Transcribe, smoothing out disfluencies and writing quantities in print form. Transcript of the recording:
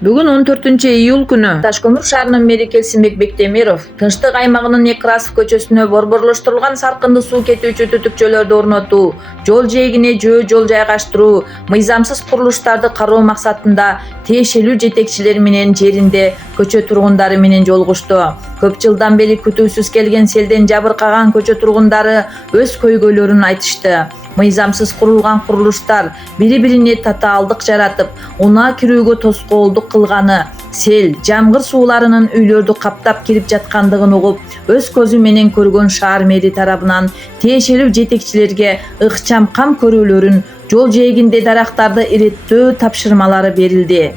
Бүгүн 14-июль күнү Ташкөмүр шаарынын мэри Келсинбек Бектемиров Тынчтык аймагынын Некрасов көчөсүнө борборлоштурулган саркынды суу кетүүчү түтүкчөлөрдү орнотуу, жол жээгине жол жайгаштыруу, мыйзамсыз курулуштарды кароо максатында тиешелүү жетекчилер менен жеринде көчө тургундары менен жолугушту. Көп жылдан бери күтүүсүз келген селден жабыркаган көчө тургундары өз көйгөйлөрүн айтышты. Мыйзамсыз курулган курулуштар бири-бирине татаалдык жаратып, унаа кирүүгө тоскоолдук кылганы, сел, жамгыр сууларынын үйлөрдү каптап кирип жаткандыгын угуп, өз көзү менен көргөн шаар мэри тарабынан тиешелүү жетекчилерге ыкчам кам көрүүлөрүн, жол жээгинде дарактарды иреттөө тапшырмалары берилди.